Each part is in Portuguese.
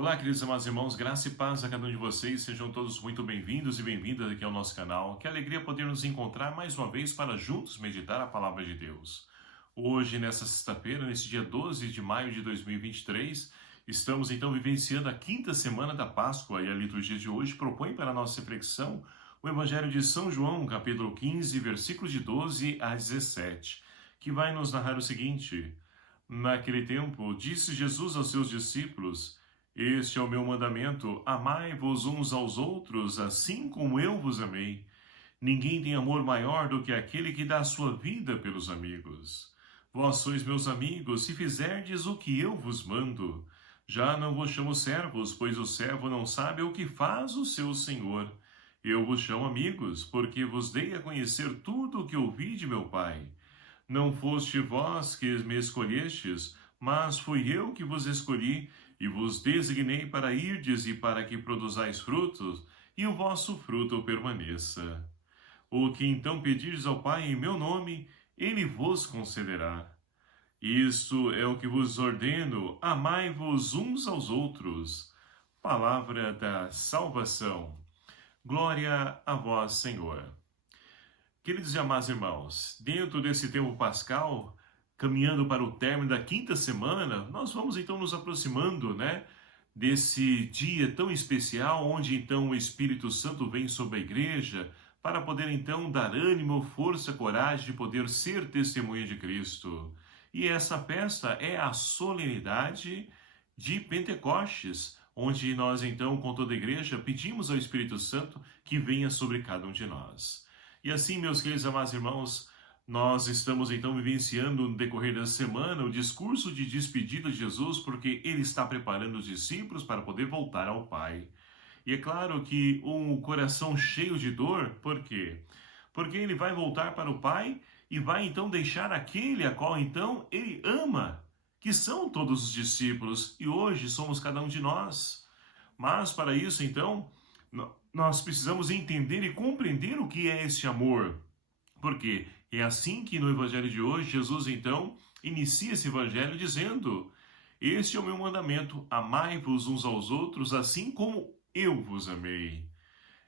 Olá, queridos amados irmãos, graça e paz a cada um de vocês, sejam todos muito bem-vindos e bem-vindas aqui ao nosso canal. Que alegria poder nos encontrar mais uma vez para juntos meditar a palavra de Deus. Hoje, nessa sexta-feira, nesse dia 12 de maio de 2023, estamos então vivenciando a quinta semana da Páscoa e a liturgia de hoje propõe para a nossa reflexão o Evangelho de São João, capítulo 15, versículos de 12 a 17, que vai nos narrar o seguinte: Naquele tempo, disse Jesus aos seus discípulos: Este é o meu mandamento, amai-vos uns aos outros, assim como eu vos amei. Ninguém tem amor maior do que aquele que dá a sua vida pelos amigos. Vós sois meus amigos, se fizerdes o que eu vos mando. Já não vos chamo servos, pois o servo não sabe o que faz o seu senhor. Eu vos chamo amigos, porque vos dei a conhecer tudo o que ouvi de meu Pai. Não foste vós que me escolhestes, mas fui eu que vos escolhi, e vos designei para irdes e para que produzais frutos, e o vosso fruto permaneça. O que então pedirdes ao Pai em meu nome, ele vos concederá. Isto é o que vos ordeno, amai-vos uns aos outros. Palavra da salvação. Glória a vós, Senhor. Queridos e amados irmãos, dentro desse tempo pascal, caminhando para o término da quinta semana, nós vamos então nos aproximando, desse dia tão especial, onde então o Espírito Santo vem sobre a igreja, para poder então dar ânimo, força, coragem de poder ser testemunha de Cristo. E essa festa é a solenidade de Pentecostes, onde nós então, com toda a igreja, pedimos ao Espírito Santo que venha sobre cada um de nós. E assim, meus queridos amados irmãos, nós estamos então vivenciando no decorrer da semana o discurso de despedida de Jesus, porque ele está preparando os discípulos para poder voltar ao Pai. E é claro que um coração cheio de dor, por quê? Porque ele vai voltar para o Pai e vai então deixar aquele a qual então ele ama, que são todos os discípulos, e hoje somos cada um de nós. Mas para isso então, nós precisamos entender e compreender o que é esse amor. Porque é assim que no Evangelho de hoje, Jesus então inicia esse Evangelho dizendo: Este é o meu mandamento, amai-vos uns aos outros, assim como eu vos amei.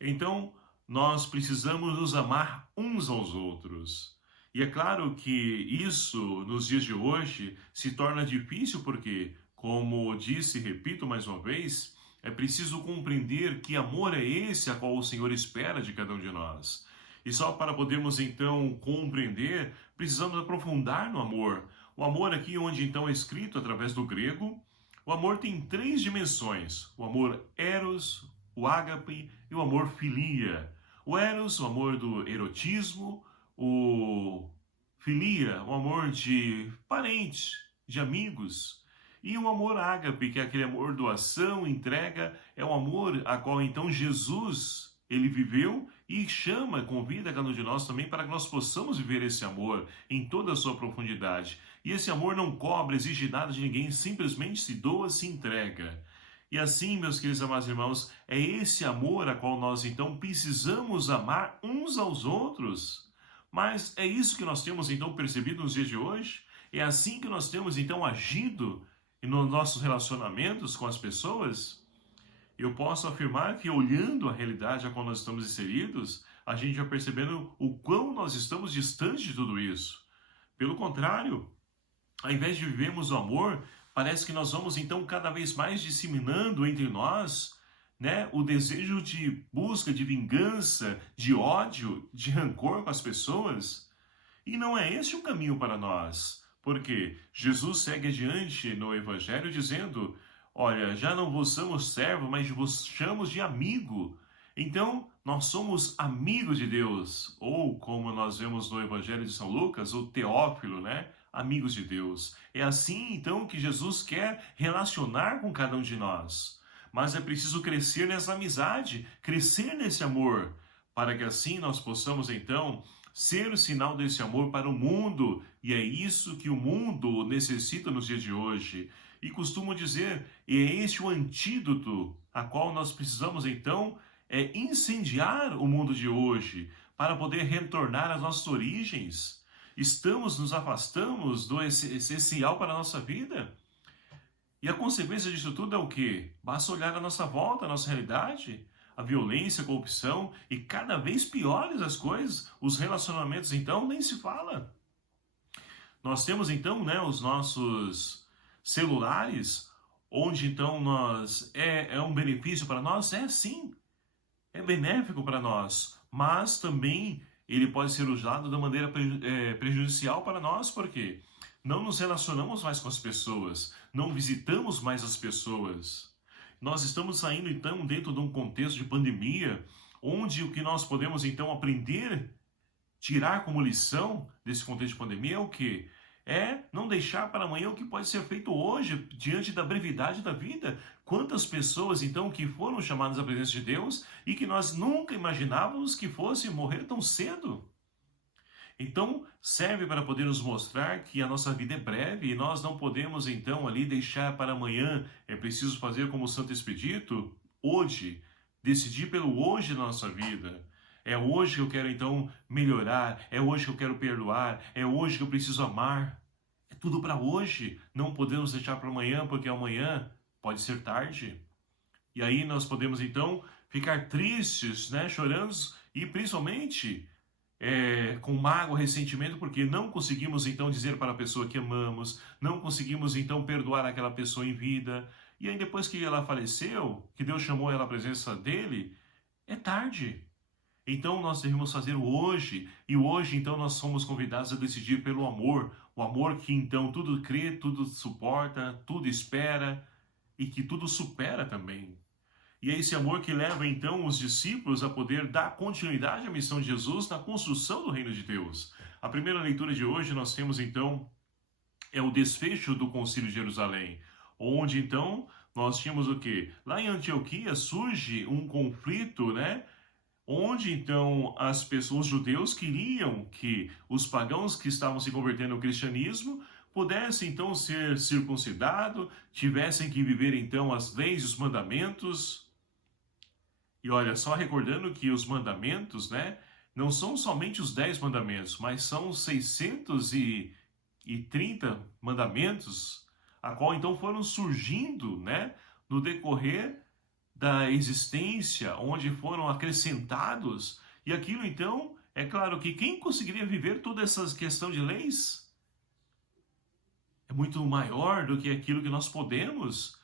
Então, nós precisamos nos amar uns aos outros. E é claro que isso, nos dias de hoje, se torna difícil porque, como disse e repito mais uma vez, é preciso compreender que amor é esse a qual o Senhor espera de cada um de nós. E só para podermos então compreender, precisamos aprofundar no amor. O amor aqui, onde então é escrito através do grego, o amor tem três dimensões: o amor eros, o ágape e o amor filia. O eros, o amor do erotismo; o filia, o amor de parentes, de amigos; e o amor ágape, que é aquele amor doação, entrega, é o amor a qual então Jesus, ele viveu e chama, convida cada um de nós também para que nós possamos viver esse amor em toda a sua profundidade. E esse amor não cobra, exige nada de ninguém, simplesmente se doa, se entrega. E assim, meus queridos amados irmãos, é esse amor a qual nós então precisamos amar uns aos outros. Mas é isso que nós temos então percebido nos dias de hoje? É assim que nós temos então agido nos nossos relacionamentos com as pessoas? Eu posso afirmar que, olhando a realidade a qual nós estamos inseridos, a gente vai percebendo o quão nós estamos distantes de tudo isso. Pelo contrário, ao invés de vivermos o amor, parece que nós vamos então cada vez mais disseminando entre nós, o desejo de busca, de vingança, de ódio, de rancor com as pessoas. E não é esse o caminho para nós. Porque Jesus segue adiante no Evangelho dizendo: Olha, já não vos chamo servo, mas vos chamo de amigo. Então, nós somos amigos de Deus. Ou, como nós vemos no Evangelho de São Lucas, o Teófilo, amigos de Deus. É assim, então, que Jesus quer relacionar com cada um de nós. Mas é preciso crescer nessa amizade, crescer nesse amor, para que assim nós possamos, então, ser o sinal desse amor para o mundo. E é isso que o mundo necessita nos dias de hoje. E costumo dizer, e é este o antídoto a qual nós precisamos então incendiar o mundo de hoje, para poder retornar às nossas origens. Nos afastamos do essencial para a nossa vida. E a consequência disso tudo é o quê? Basta olhar a nossa volta, a nossa realidade, a violência, a corrupção e cada vez piores as coisas. Os relacionamentos, então, nem se fala. Nós temos, então, né, os nossos celulares, onde, então, é um benefício para nós? É, sim, é benéfico para nós, mas também ele pode ser usado da maneira prejudicial para nós, porque não nos relacionamos mais com as pessoas, não visitamos mais as pessoas. Nós estamos saindo, então, dentro de um contexto de pandemia, onde o que nós podemos, então, aprender, tirar como lição desse contexto de pandemia é o quê? É não deixar para amanhã o que pode ser feito hoje, diante da brevidade da vida. Quantas pessoas, então, que foram chamadas à presença de Deus e que nós nunca imaginávamos que fossem morrer tão cedo. Então, serve para poder nos mostrar que a nossa vida é breve e nós não podemos, então, ali deixar para amanhã. É preciso fazer como o Santo Expedito, hoje, decidir pelo hoje da nossa vida. É hoje que eu quero, então, melhorar. É hoje que eu quero perdoar. É hoje que eu preciso amar. É tudo para hoje. Não podemos deixar para amanhã, porque amanhã pode ser tarde. E aí nós podemos, então, ficar tristes, né, chorando e principalmente com mágoa, ressentimento, porque não conseguimos então dizer para a pessoa que amamos, não conseguimos então perdoar aquela pessoa em vida. E aí depois que ela faleceu, que Deus chamou ela à presença dele, é tarde. Então nós devemos fazer o hoje, e hoje então nós somos convidados a decidir pelo amor, o amor que então tudo crê, tudo suporta, tudo espera e que tudo supera também. E é esse amor que leva então os discípulos a poder dar continuidade à missão de Jesus na construção do reino de Deus. A primeira leitura de hoje nós temos então o desfecho do Concílio de Jerusalém, onde então nós tínhamos o quê? Lá em Antioquia surge um conflito, né? Onde então as pessoas, os judeus, queriam que os pagãos que estavam se convertendo ao cristianismo pudessem então ser circuncidados, tivessem que viver então as leis e os mandamentos. E olha, só recordando que os mandamentos, né, não são somente os 10 mandamentos, mas são 630 mandamentos, a qual então foram surgindo, né, no decorrer da existência, onde foram acrescentados. E aquilo então, é claro que quem conseguiria viver toda essa questão de leis é muito maior do que aquilo que nós podemos.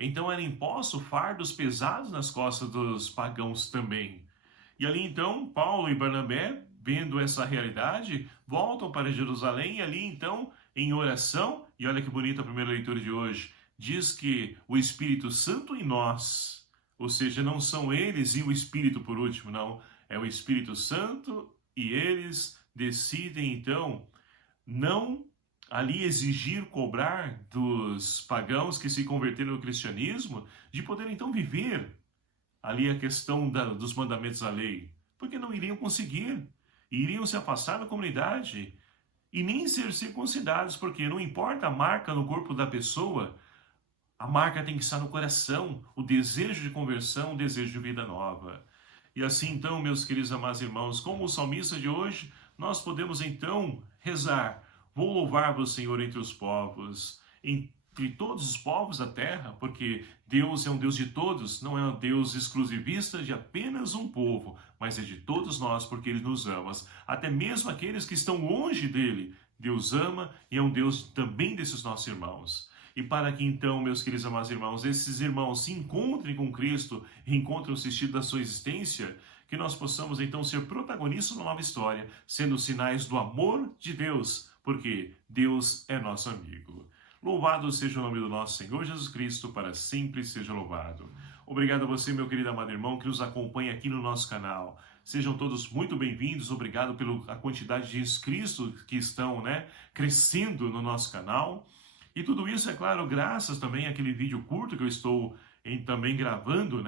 Então era imposto fardos pesados nas costas dos pagãos também. E ali então, Paulo e Barnabé, vendo essa realidade, voltam para Jerusalém e ali então, em oração, e olha que bonita a primeira leitura de hoje, diz que o Espírito Santo em nós, ou seja, não são eles e o Espírito por último, não, é o Espírito Santo e eles decidem então não ali exigir, cobrar dos pagãos que se converteram ao cristianismo, de poder então viver ali a questão dos mandamentos da lei, porque não iriam conseguir, iriam se afastar da comunidade e nem ser circuncidados, porque não importa a marca no corpo da pessoa, a marca tem que estar no coração, o desejo de conversão, o desejo de vida nova. E assim então, meus queridos amados irmãos, como o salmista de hoje, nós podemos então rezar: vou louvar-vos, Senhor, entre os povos, entre todos os povos da terra, porque Deus é um Deus de todos, não é um Deus exclusivista de apenas um povo, mas é de todos nós, porque Ele nos ama. Até mesmo aqueles que estão longe dEle, Deus ama e é um Deus também desses nossos irmãos. E para que então, meus queridos amados irmãos, esses irmãos se encontrem com Cristo, reencontrem o sentido da sua existência, que nós possamos então ser protagonistas da nova história, sendo sinais do amor de Deus, porque Deus é nosso amigo. Louvado seja o nome do nosso Senhor Jesus Cristo, para sempre seja louvado. Obrigado a você, meu querido amado irmão, que nos acompanha aqui no nosso canal. Sejam todos muito bem-vindos, obrigado pela quantidade de inscritos que estão, crescendo no nosso canal. E tudo isso, é claro, graças também àquele vídeo curto que eu estou também gravando,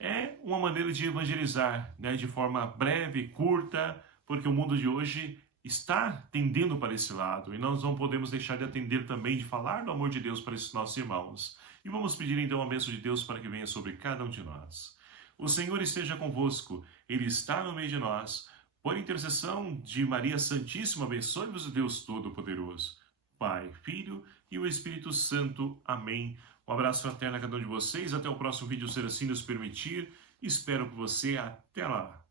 é uma maneira de evangelizar, de forma breve, curta, porque o mundo de hoje está tendendo para esse lado e nós não podemos deixar de atender também, de falar do amor de Deus para esses nossos irmãos. E vamos pedir então a bênção de Deus para que venha sobre cada um de nós. O Senhor esteja convosco, Ele está no meio de nós. Por intercessão de Maria Santíssima, abençoe-vos o Deus Todo-Poderoso, Pai, Filho e o Espírito Santo. Amém. Um abraço fraterno a cada um de vocês. Até o próximo vídeo, se assim nos permitir. Espero por você. Até lá.